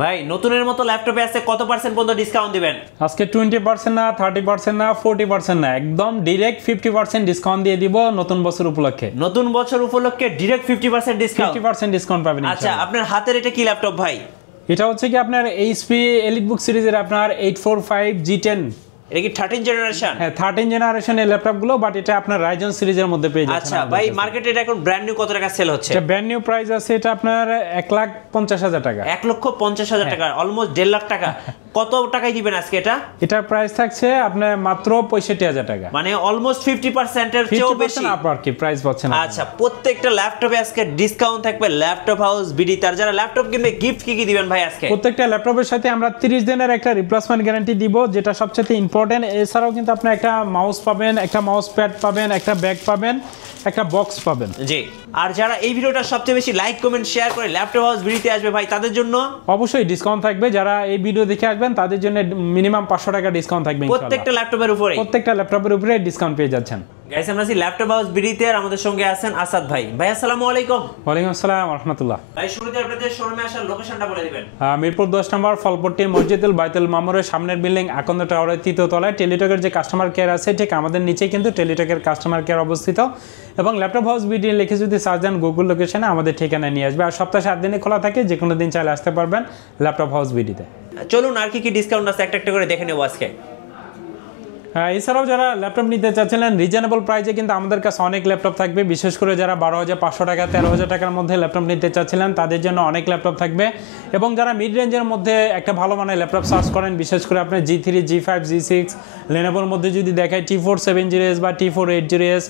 ভাই নতুনের মতো ল্যাপটপে আছে কত পার্সেন্ট পর্যন্ত ডিসকাউন্ট দিবেন? আজকে 20% না, 30% না, 40% না, একদম ডিরেক্ট 50% ডিসকাউন্ট দিয়ে দিব নতুন বছর উপলক্ষে। নতুন বছর উপলক্ষে ডিরেক্ট 50% ডিসকাউন্ট? 50% ডিসকাউন্ট পাবেন। আচ্ছা, আপনার হাতের এটা কি ল্যাপটপ ভাই? এটা হচ্ছে কি আপনার এইচপি এলিটবুক সিরিজের আপনার 845 G10। এটা কি 13 জেনারেশন? হ্যাঁ, 13 জেনারেশনের ল্যাপটপগুলো, বাট এটা আপনার রাইজন সিরিজের মধ্যে পেয়ে যাচ্ছেন। আচ্ছা ভাই, মার্কেটে এটা এখন ব্র্যান্ড নিউ কত টাকা সেল হচ্ছে? এটা ব্র্যান্ড নিউ প্রাইস আছে এটা আপনার 1,50,000 টাকা। 1,50,000 টাকা, অলমোস্ট 1.5 লাখ টাকা। কত টাকায় দিবেন আজকে এটা? এটার প্রাইস থাকছে আপনার মাত্র 65,000 টাকা, মানে অলমোস্ট 50% এর চেয়েও বেশি আপার কি প্রাইস পাচ্ছেন। আচ্ছা, প্রত্যেকটা ল্যাপটপে আজকে ডিসকাউন্ট থাকবে ল্যাপটপ হাউস বিডি। তার যারা ল্যাপটপ কিনবে গিফট কি কি দিবেন ভাই আজকে? প্রত্যেকটা ল্যাপটপের সাথে আমরা 30 দিনের একটা রিপ্লেসমেন্ট গ্যারান্টি দিব, যেটা সবচেয়ে ইম্পর্টেন্ট। এছাড়াও কিন্তু আপনি একটা মাউস পাবেন, একটা মাউস প্যাড পাবেন, একটা ব্যাগ পাবেন, একটা বক্স পাবেন। জি, আর যারা এই ভিডিওটা সবচেয়ে বেশি লাইক কমেন্ট শেয়ার করে ল্যাপটপ হাউস বিডিতে আসবে ভাই, তাদের জন্য অবশ্যই ডিসকাউন্ট থাকবে। যারা এই ভিডিও দেখে আসবেন তাদের জন্য মিনিমাম 500 টাকা ডিসকাউন্ট থাকবে প্রত্যেকটা ল্যাপটপের উপরে। প্রত্যেকটা ল্যাপটপের উপরে ডিসকাউন্ট পেয়ে যাচ্ছেন। গাইস, আমরা আছি ল্যাপটপ হাউস বিডিতে, আর আমাদের সঙ্গে আছেন আসাদ ভাই। ভাই আসসালামু আলাইকুম। ওয়ালাইকুম আসসালাম ওয়া রাহমাতুল্লাহ। ভাই শুরুতে আপনাদের শোরুমে আসার লোকেশনটা বলে দিবেন। মিরপুর 10 নম্বর ফলপট্টি মসজিদুল বাইতুল মামুরের সামনের বিল্ডিং আকন্দ টাওয়ারের 3য় তলায় টেলিটকের যে কাস্টমার কেয়ার আছে ঠিক আমাদের নিচেই কিন্তু টেলিটকের কাস্টমার কেয়ার অবস্থিত। এবং ল্যাপটপ হাউস বিডি লিখে যদি সার্চ দেন গুগল লোকেশনে আমাদের ঠিকানায় নিয়ে আসবে। আর সপ্তাহে 7 দিনে খোলা থাকে, যে কোনো দিন চাইলে আসতে পারবেন ল্যাপটপ হাউস বিডিতে। চলুন আর কি কি ডিসকাউন্ট আছে একটা একটা করে দেখে নেব আজকে। এছাড়াও যারা ল্যাপটপ নিতে চাচ্ছিলেন রিজনেবল প্রাইসে কিন্তু আমাদের কাছে অনেক ল্যাপটপ থাকবে। বিশেষ করে যারা 12,500 টাকা 13,000 টাকার মধ্যে ল্যাপটপ নিতে চাচ্ছিলেন তাদের জন্য অনেক ল্যাপটপ থাকবে। এবং যারা মিড রেঞ্জের মধ্যে একটা ভালো মানের ল্যাপটপ সার্চ করেন, বিশেষ করে আপনার G3, G5, G6, লেনোভোর মধ্যে যদি দেখায় T4 70S বা T4 80S,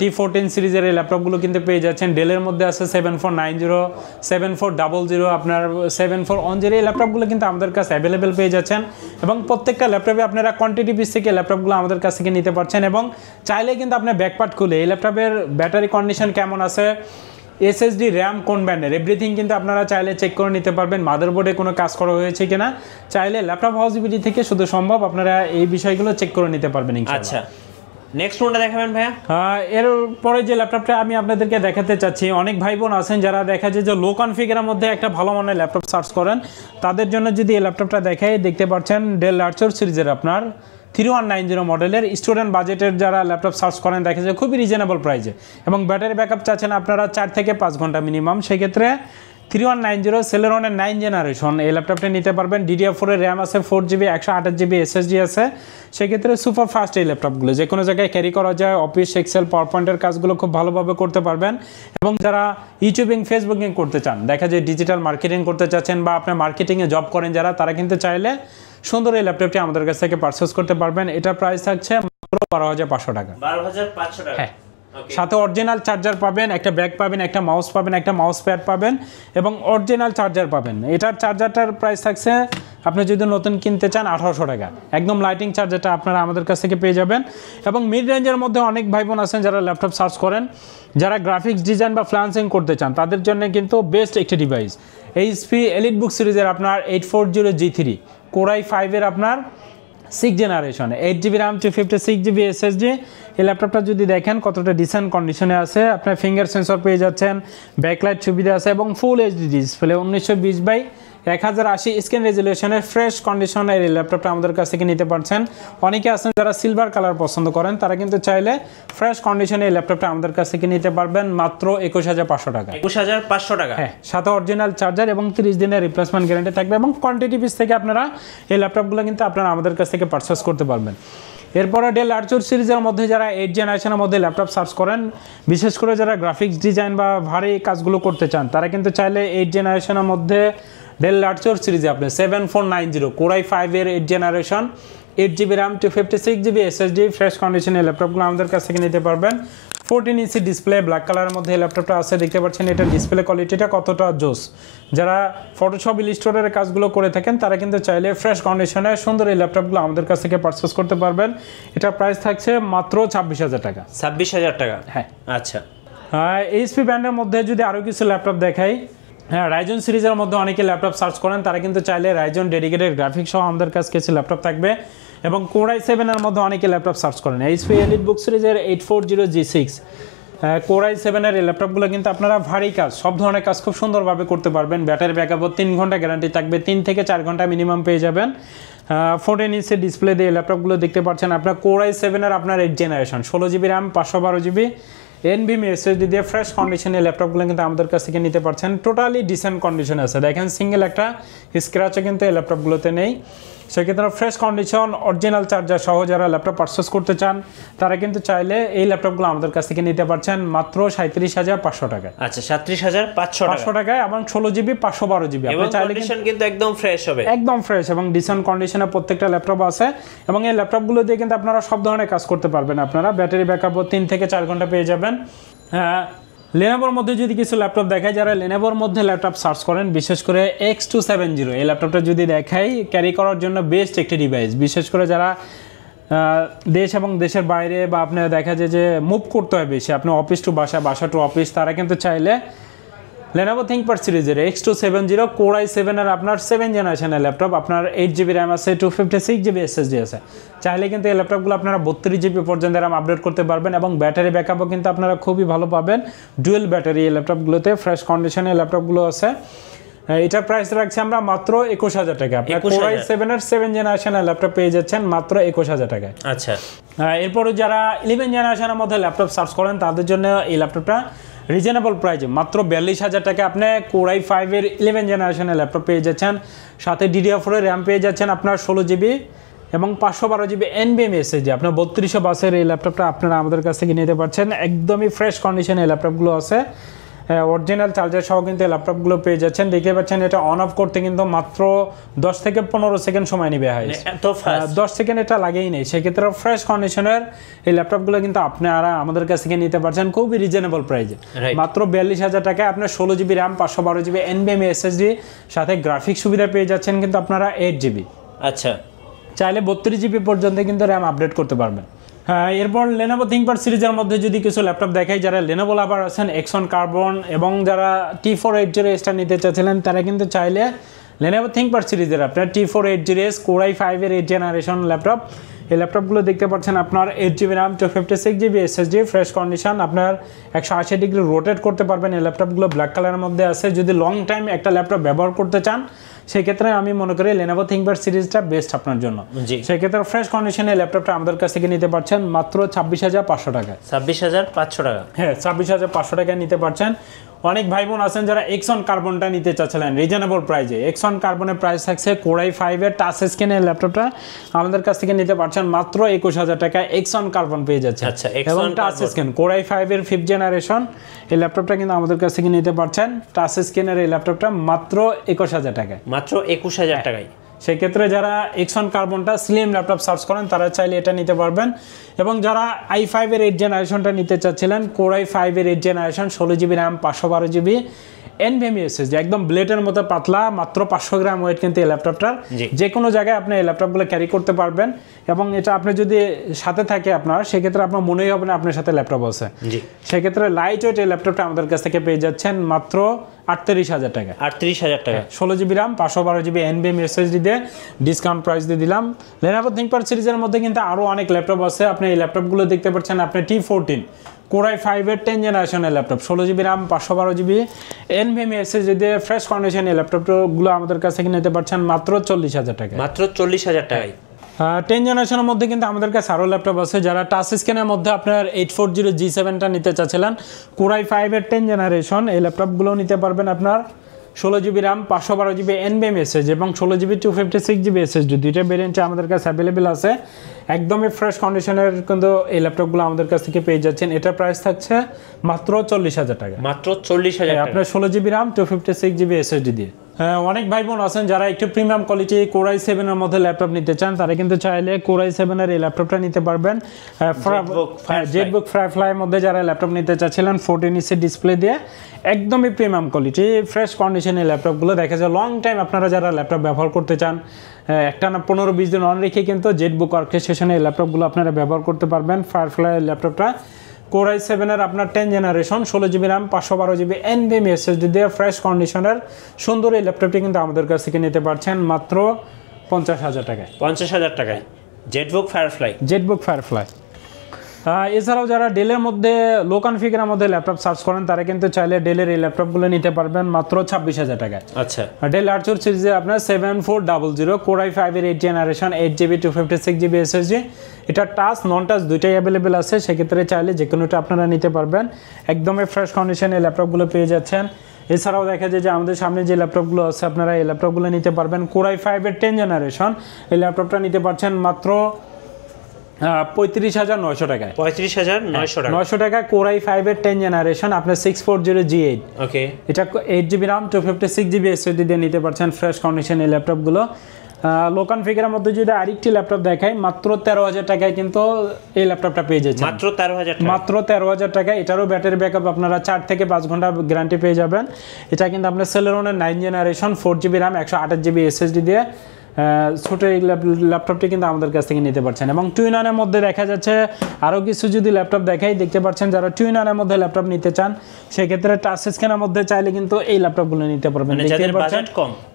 T14 সিরিজের এই ল্যাপটপগুলো কিন্তু পেয়ে যাচ্ছেন। ডেলের মধ্যে আছে 7490, 7400, আপনার 7410। এই ল্যাপটপগুলো কিন্তু আমাদের কাছে অ্যাভেলেবেল পেয়ে যাচ্ছেন। এবং প্রত্যেকটা ল্যাপটপে আপনারা কোয়ান্টিটি পিস থেকে ল্যাপটপগুলো আমাদের কাছ থেকে নিতে পারছেন। এবং চাইলে কিন্তু আপনার ব্যাকপার্ট খুলে এই ল্যাপটপের ব্যাটারি কন্ডিশন কেমন আছে, এসএসডি র্যাম কোন ব্র্যান্ডের, এভরিথিং কিন্তু আপনারা চাইলে চেক করে নিতে পারবেন। মাদারবোর্ডে কোনো কাজ করা হয়েছে কিনা চাইলে ল্যাপটপ হাউস বিডি থেকে শুধু সম্ভব আপনারা এই বিষয়গুলো চেক করে নিতে পারবেন ইনশাআল্লাহ। আচ্ছা, নেক্সট কোনটা দেখাবেন ভাইয়া? এরপরে যে ল্যাপটপটা আমি আপনাদেরকে দেখাতে চাচ্ছি, অনেক ভাই বোন আছেন যারা দেখা যায় যে লো কনফিগারের মধ্যে একটা ভালো মানের ল্যাপটপ সার্চ করেন, তাদের জন্য যদি এই ল্যাপটপটা দেখাই, দেখতে পাচ্ছেন ডেল আর্চার সিরিজের আপনার 3190 মডেলের স্টুডেন্ট বাজেটের যারা ল্যাপটপ সার্চ করেন দেখা যায় খুবই রিজনেবল প্রাইসে। এবং ব্যাটারি ব্যাকআপ চাচ্ছেন আপনারা 4 থেকে 5 ঘন্টা মিনিমাম, সেক্ষেত্রে 3190 সেলেরনের 9 জেনারেশন এই ল্যাপটপটা নিতে পারবেন। DDR4 এর র্যাম আছে, 4GB 128GB SSD আছে। সেক্ষেত্রে সুপার ফাস্ট এই ল্যাপটপগুলো যে কোনো জায়গায় ক্যারি করা যায়। অফিস, এক্সেল, পাওয়ার পয়েন্টের কাজগুলো খুব ভালোভাবে করতে পারবেন। এবং যারা ইউটিউবিং, ফেসবুকিং করতে চান, দেখা যায় ডিজিটাল মার্কেটিং করতে চাচ্ছেন বা আপনার মার্কেটিংয়ে জব করেন যারা, তারা কিন্তু চাইলে সুন্দর এই ল্যাপটপটি আমাদের কাছ থেকে পারচেস করতে পারবেন। এটা প্রাইস থাকছে মাত্র 12,500 টাকা। 12,500 টাকা। হ্যাঁ, সাথে অরিজিনাল চার্জার পাবেন, একটা ব্যাগ পাবেন, একটা মাউস পাবেন, একটা মাউস প্যাড পাবেন এবং অরিজিনাল চার্জার পাবেন। এটার চার্জারটার প্রাইস থাকছে আপনি যদি নতুন কিনতে চান 1,800 টাকা। একদম লাইটিং চার্জারটা আপনারা আমাদের কাছ থেকে পেয়ে যাবেন। এবং মিড রেঞ্জের মধ্যে অনেক ভাই বোন আছেন যারা ল্যাপটপ সার্চ করেন, যারা গ্রাফিক্স ডিজাইন বা ফ্রিল্যান্সিং করতে চান, তাদের জন্য কিন্তু বেস্ট একটি ডিভাইস এইচপি এলিটবুক সিরিজের আপনার 840 G3 Core i5 এর আপনার 6 generation, 8GB RAM, 256GB SSD। এই ল্যাপটপটা যদি দেখেন কতটা ডিসেন্ট কন্ডিশনে আছে, আপনার ফিঙ্গার সেন্সর পেয়ে যাচ্ছেন, ব্যাকলাইট সুবিধা আছে এবং full HD display 1920x1080 screen রেজুলেশনের ফ্রেশ কন্ডিশনের এই ল্যাপটপটা আমাদের কাছ থেকে নিতে পারছেন। অনেকে আছেন যারা সিলভার কালার পছন্দ করেন, তারা কিন্তু চাইলে ফ্রেশ কন্ডিশনে এই ল্যাপটপটা আমাদের কাছ থেকে নিতে পারবেন মাত্র 21,500 টাকা। 21,500 টাকা। হ্যাঁ, সাথে অরিজিনাল চার্জার এবং 30 দিনের রিপ্লেসমেন্ট গ্যারান্টি থাকবে। এবং কোয়ান্টিটি পিস থেকে আপনারা এই ল্যাপটপগুলো কিন্তু আপনারা আমাদের কাছ থেকে পারচেস করতে পারবেন। এরপরে ডেল আর্চার সিরিজের মধ্যে যারা 8 জেনারেশনের মধ্যে ল্যাপটপ সার্চ করেন, বিশেষ করে যারা গ্রাফিক্স ডিজাইন বা ভারী কাজগুলো করতে চান, তারা কিন্তু চাইলে 8 জেনারেশনের মধ্যে ডেল আর্চার সিরিজে আপনি 7490 Core i5 এর 8 generation, 8GB RAM, 256GB SSD fresh কন্ডিশনের ল্যাপটপগুলো আমাদের কাছ থেকে নিতে পারবেন। 14 ইঞ্চি ডিসপ্লে ব্ল্যাক কালারের মধ্যে এই ল্যাপটপটা আছে, দেখতে পাচ্ছেন এটা ডিসপ্লে কোয়ালিটিটা কতটা জোস। যারা ফটোশপ, ইলাস্ট্রেটরের কাজগুলো করে থাকেন, তারা কিন্তু চাইলে ফ্রেশ কন্ডিশনে সুন্দর এই ল্যাপটপগুলো আমাদের কাছ থেকে পারচেস করতে পারবেন। এটা প্রাইস থাকছে মাত্র 26,000 টাকা। 26,000 টাকা। হ্যাঁ, আচ্ছা। এইচপি ব্র্যান্ডের মধ্যে যদি আরও কিছু ল্যাপটপ দেখাই, হ্যাঁ, রাইজন সিরিজের মধ্যে অনেকে ল্যাপটপ সার্চ করেন, তারা কিন্তু চাইলে রাইজন ডেডিকেটেড গ্রাফিক্স সহ আমাদের কাছে কিছু ল্যাপটপ থাকবে। এবং Core i7 এর মধ্যে অনেকে ল্যাপটপ সার্চ করেন, এইচপি এলিটবুক সিরিজের 840 G6 Core i7 এর এই ল্যাপটপগুলো কিন্তু আপনারা ভারী কাজ সব ধরনের কাজ খুব সুন্দরভাবে করতে পারবেন। ব্যাটারি ব্যাকআপও 3 ঘন্টা গ্যারান্টি থাকবে, 3 থেকে 4 ঘন্টা মিনিমাম পেয়ে যাবেন। 14 ইঞ্চের ডিসপ্লে দিয়ে ল্যাপটপগুলো দেখতে পাচ্ছেন আপনার Core i7 এর আপনার 8 generation 16 GB RAM 512 GB NVMe SSD দিয়ে ফ্রেশ কন্ডিশনে ল্যাপটপগুলো কিন্তু আমাদের কাছ থেকে নিতে পারছেন। টোটালি ডিসেন্ট কন্ডিশনে আছে, দেখেন সিঙ্গেল একটা স্ক্র্যাচও কিন্তু এই ল্যাপটপগুলোতে নেই। সেক্ষেত্রে ফ্রেশ কন্ডিশন অরিজিনাল চার্জার সহ যারা ল্যাপটপ পারচেস করতে চান তারা কিন্তু চাইলে এই ল্যাপটপগুলো আমাদের কাছ থেকে নিতে পারছেন মাত্র 37,500 টাকায়। আচ্ছা 37,500 টাকায় এবং 16 জিবি 512 জিবি আপনি চাইলে কিন্তু একদম ফ্রেশ হবে, একদম ফ্রেশ এবং ডিসেন্ট কন্ডিশনে প্রত্যেকটা ল্যাপটপ আছে। এবং এই ল্যাপটপগুলো দিয়ে কিন্তু আপনারা সব ধরনের কাজ করতে পারবেন। আপনারা ব্যাটারি ব্যাকআপও 3 থেকে 4 ঘন্টা পেয়ে যাবেন। লেনোভোর মধ্যে যদি কিছু ল্যাপটপ দেখায়, যারা লেনোভোর মধ্যে ল্যাপটপ সার্চ করেন বিশেষ করে X270 এই ল্যাপটপটা যদি দেখাই ক্যারি করার জন্য বেস্ট একটি ডিভাইস। বিশেষ করে যারা দেশ এবং দেশের বাইরে বা আপনার দেখা যায় যে মুভ করতে হয় বেশি, আপনি অফিস টু বাসা, বাসা টু অফিস, তারা কিন্তু চাইলে Lenovo ThinkPad সিরিজের X270 Core i7 এর আপনার 7 জেনারেশনের ল্যাপটপ, আপনার 8 জিবি র্যাম আছে, 256 জিবি SSD আছে। চাইলে কিন্তু এই ল্যাপটপগুলো আপনারা 32 জিবি পর্যন্ত র্যাম আপডেট করতে পারবেন এবং ব্যাটারি ব্যাকআপও কিন্তু আপনারা খুবই ভালো পাবেন। ডুয়েল ব্যাটারি এই ল্যাপটপগুলোতে, ফ্রেশ কন্ডিশনে ল্যাপটপগুলো আছে। এটার প্রাইস রাখছি আমরা মাত্র 21,000 টাকা। আপনার Core i7 এর 7 জেনারেশনের ল্যাপটপ পেয়ে যাচ্ছেন মাত্র 21,000 টাকায়। আচ্ছা, এরপরও যারা 11 জেনারেশনের মধ্যে ল্যাপটপ সার্চ করেন তাদের জন্য এই ল্যাপটপটা রিজনেবল প্রাইসে মাত্র 42,000 টাকা আপনি Core i5 এর 11 জেনারেশনের ল্যাপটপ পেয়ে যাচ্ছেন। সাথে DDR4 এর র্যাম পেয়ে যাচ্ছেন আপনার 16 জিবি এবং 512 জিবি NVMe SSD। আপনার 3200 বাসের এই ল্যাপটপটা আপনারা আমাদের কাছ থেকে নিতে পারছেন। একদমই ফ্রেশ কন্ডিশনে এই ল্যাপটপগুলো আছে। অরিজিনাল চার্জার সহ কিন্তু এই ল্যাপটপগুলো পেয়ে যাচ্ছেন। দেখতে পাচ্ছেন এটা অন অফ করতে কিন্তু মাত্র 10 থেকে 15 সেকেন্ড সময় নেবে, 10 সেকেন্ড এটা লাগেই নেই। সেক্ষেত্রে ফ্রেশ কন্ডিশনের এই ল্যাপটপগুলো কিন্তু আপনারা আমাদের কাছ থেকে নিতে পারছেন খুবই রিজনেবল প্রাইসে মাত্র 42,000 টাকায়। আপনার 16 GB RAM 512 GB NVMe SSD সাথে গ্রাফিক্স সুবিধা পেয়ে যাচ্ছেন কিন্তু আপনারা 8 জিবি। আচ্ছা, চাইলে 32 জিবি পর্যন্ত কিন্তু র্যাম আপডেট করতে পারবেন। হ্যাঁ, এরপর Lenovo ThinkPad সিরিজের মধ্যে যদি কিছু ল্যাপটপ দেখাই, যারা Lenovo লাভার আছেন Axon Carbon এবং যারা T480S নিতে চাচ্ছিলেন তারা কিন্তু চাইলে Lenovo ThinkPad সিরিজের আপনার T480S Core i5 এর 8 জেনারেশন ল্যাপটপ, এই ল্যাপটপগুলো দেখতে পাচ্ছেন আপনার 8 GB RAM 256 GB SSD fresh condition, আপনার 180 ডিগ্রি রোটেট করতে পারবেন। এই ল্যাপটপগুলো ব্ল্যাক কালারের মধ্যে আছে। যদি লং টাইম একটা ল্যাপটপ ব্যবহার করতে চান সেক্ষেত্রে আমি মনে করি Lenovo ThinkPad সিরিজটা বেস্ট আপনার জন্য। সেক্ষেত্রে ফ্রেশ কন্ডিশনে ল্যাপটপটা আমাদের কাছ থেকে নিতে পারছেন মাত্র 26,500 টাকায়। 26,500 টাকা? হ্যাঁ, 26,500 টাকায় নিতে পারছেন। অনেক ভাই বোন আছেন যারা Axon Carbonটা নিতে চাচ্ছিলেন রিজনেবল প্রাইসে। Axon Carbonএর প্রাইস থাকছে Core i5 এর টাচ স্ক্রিনের ল্যাপটপটা আমাদের কাছ থেকে নিতে পারছেন মাত্র 21,000 টাকায়। Axon Carbon পেয়ে যাচ্ছে এবং টাচ স্ক্রিন Core i5 এর 5th জেনারেশন এই ল্যাপটপটা কিন্তু আমাদের কাছ থেকে নিতে পারছেন। টাচ স্ক্রিনের এই ল্যাপটপটা মাত্র 21,000 টাকায়, মাত্র 21,000 টাকায়। সেক্ষেত্রে যারা Axon Carbonটা স্লিম ল্যাপটপ সার্চ করেন তারা চাইলে এটা নিতে পারবেন। এবং যারা i5 এর 8 জেনারেশনটা নিতে চাচ্ছিলেন Core i5 এর 8 generation 16 GB RAM 512 GB NVMe SSD একদম ব্লেডের মতো পাতলা, মাত্র 500 গ্রাম ওয়েট কিন্তু এই ল্যাপটপটার। যে কোনো জায়গায় আপনি এই ল্যাপটপগুলো ক্যারি করতে পারবেন এবং এটা আপনি যদি সাথে থাকে আপনার সেক্ষেত্রে আপনার মনেই হবে না আপনার সাথে ল্যাপটপ আছে। সেক্ষেত্রে লাইট ওয়েট এই ল্যাপটপটা আমাদের কাছ থেকে পেয়ে যাচ্ছেন মাত্র 38,000 টাকা। 38,000 টাকা, 16 GB RAM 512 GB NVMe SSD দিয়ে ডিসকাউন্ট প্রাইস দিয়ে দিলাম। Lenovo ThinkPad সিরিজের মধ্যে কিন্তু আরও অনেক ল্যাপটপ আছে। আপনি এই ল্যাপটপগুলো দেখতে পাচ্ছেন আপনি T14 Core i5 এর 10 জেনারেশনের laptop 16 GB RAM 512 GB NVMe SSD দিয়ে ফ্রেশ কন্ডিশনে এই ল্যাপটপগুলো আমাদের কাছ থেকে নিতে পারছেন মাত্র 40,000 টাকা। মাত্র 40,000 টাকায়। 10 জেনারেশনের মধ্যে কিন্তু আমাদের কাছে আরও ল্যাপটপ আছে। যারা টাচ স্ক্রিনের মধ্যে আপনার 840 G7টা নিতে চাচ্ছিলেন Core i5 এর 10 জেনারেশন এই ল্যাপটপগুলো নিতে পারবেন আপনার 16 GB RAM 512 GB NVMe SSD এবং 16 জিবি 256 জিবি SSD দুইটা ভেরিয়েন্টে আমাদের কাছে অ্যাভেলেবেল আছে। একদমই ফ্রেশ কন্ডিশনের কিন্তু এই ল্যাপটপগুলো আমাদের কাছ থেকে পেয়ে যাচ্ছেন। এটার প্রাইস থাকছে মাত্র 40,000 টাকা। মাত্র 40,000 টাকা আপনার 16 জিবি র্যাম 256 জিবি SSD দিয়ে। অনেক ভাই বোন আছেন যারা একটু প্রিমিয়াম কোয়ালিটি Core i7 এর মধ্যে ল্যাপটপ নিতে চান তারা কিন্তু চাইলে Core i7 এর এই ল্যাপটপটা নিতে পারবেন। জেটবুক ফায়ারফ্লাই এর মধ্যে যারা ল্যাপটপ নিতে চাচ্ছিলেন 14 ইঞ্চি ডিসপ্লে দিয়ে একদমই প্রিমিয়াম কোয়ালিটি ফ্রেশ কন্ডিশনে ল্যাপটপগুলো দেখা যায় লং টাইম আপনারা যারা ল্যাপটপ ব্যবহার করতে চান একটা না 15-20 দিন অন রেখে কিন্তু জেটবুক অর্কেস্ট্রেশনে এই ল্যাপটপগুলো আপনারা ব্যবহার করতে পারবেন। ফায়ারফ্লাই ল্যাপটপটা Core i7 এর আপনার 10 generation 16 GB RAM 512 GB NVMe SSD দিয়ে ফ্রেশ কন্ডিশনের সুন্দর এই ল্যাপটপটি কিন্তু আমাদের কাছ থেকে নিতে পারছেন মাত্র 50,000 টাকায়। 50,000 টাকায় জেটবুক ফায়ারফ্লাই। এছাড়াও যারা ডেলের মধ্যে লো কনফিগারের মধ্যে ল্যাপটপ সার্চ করেন তারা কিন্তু চাইলে ডেলের এই ল্যাপটপগুলো নিতে পারবেন মাত্র 26,000 টাকায়। আচ্ছা, ডেল আর্চুর সিরিজে আপনার 7400 Core i5 এর 8th generation 8GB 256GB SSD, এটা টাচ নন টাচ দুইটাই অ্যাভেলেবেল আছে, সেক্ষেত্রে চাইলে যে কোনোটা আপনারা নিতে পারবেন। একদমই ফ্রেশ কন্ডিশনে ল্যাপটপগুলো পেয়ে যাচ্ছেন। এছাড়াও দেখা যায় যে আমাদের সামনে যে ল্যাপটপগুলো আছে আপনারা এই ল্যাপটপগুলো নিতে পারবেন। Core i5 এর 10th জেনারেশন এই ল্যাপটপটা নিতে পারছেন মাত্র 35,900 টাকায়। 35,900 টাকা। 900 টাকা Core i5 এর 10th জেনারেশন আপনার 640G8। ওকে, এটা 8GB RAM 256GB SSD দিয়ে নিতে পারছেন ফ্রেশ কন্ডিশন এই ল্যাপটপগুলো। লো কনফিগারের মধ্যে যদি আরেকটি ল্যাপটপ দেখাই মাত্র 13,000 টাকায় কিন্তু এই ল্যাপটপটা পেয়ে যাচ্ছেন। মাত্র 13,000 টাকা। মাত্র 13,000 টাকা। এটারও ব্যাটারি ব্যাকআপ আপনারা 4 থেকে 5 ঘন্টা গ্যারান্টি পেয়ে যাবেন। এটা কিন্তু আপনার সেলেরনের 9th generation 4GB RAM 128GB SSD দিয়ে ছোট এই ল্যাপটপটি কিন্তু আমাদের কাছ থেকে নিতে পারছেন। এবং টুইনানের মধ্যে দেখা যাচ্ছে আরও কিছু যদি ল্যাপটপ দেখাই দেখতে পাচ্ছেন, যারা টুইনানের মধ্যে ল্যাপটপ নিতে চান সেক্ষেত্রে টাচ স্ক্রিনের মধ্যে চাইলে কিন্তু এই ল্যাপটপগুলো নিতে পারবেন। যাদের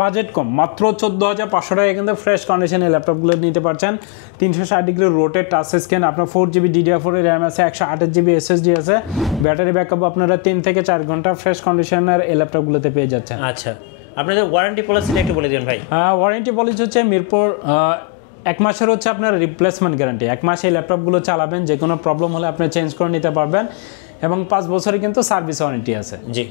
বাজেট কম মাত্র 14,500 টাকায় কিন্তু ফ্রেশ কন্ডিশনে ল্যাপটপগুলো নিতে পারছেন। 360 ডিগ্রি রোটেট টাচ স্ক্রিন, আপনার 4GB DDR4 এর র্যাম আছে, 128GB SSD আছে, ব্যাটারি ব্যাকআপ আপনারা 3 থেকে 4 ঘন্টা ফ্রেশ কন্ডিশনের এই ল্যাপটপগুলোতে পেয়ে যাচ্ছেন। আচ্ছা, আপনাদের ওয়ারেন্টি পলিসিটা একটু বলে দিন ভাই। ওয়ারেন্টি পলিসি হচ্ছে মিরপুর 1 মাসের হচ্ছে আপনার রিপ্লেসমেন্ট গ্যারান্টি। 1 মাস এই ল্যাপটপগুলো চালাবেন, যে কোনো প্রবলেম হলে আপনি চেঞ্জ করে নিতে পারবেন এবং 5 বছরে কিন্তু সার্ভিস ওয়ারেন্টি আছে। জি।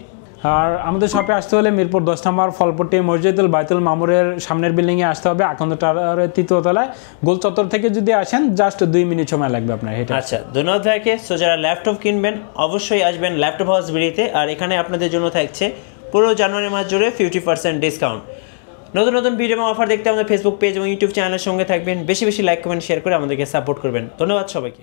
আর আমাদের শপে আসতে হলে মিরপুর 10 নম্বর ফলপট্টি মসজিদুল বাইতুল মামুরের সামনের বিল্ডিংয়ে আসতে হবে, আকন্দ টাওয়ারের 3য় তলায়। গোল চত্বর থেকে যদি আসেন জাস্ট 2 মিনিট সময় লাগবে আপনার হেঁটে। আচ্ছা, ধন্যবাদ ভাইকে। সো যারা ল্যাপটপ কিনবেন অবশ্যই আসবেন ল্যাপটপ হাউস বিডিতে, আর এখানে আপনাদের জন্য থাকছে পুরো জানুয়ারি মাস জুড়ে 50% ডিসকাউন্ট। নতুন নতুন ভিডিও এবং অফার দেখতে আমাদের ফেসবুক পেজ এবং ইউটিউব চ্যানেলের সঙ্গে থাকবেন। বেশি বেশি লাইক কমেন্ট শেয়ার করে আমাদেরকে সাপোর্ট করবেন। ধন্যবাদ সবাইকে।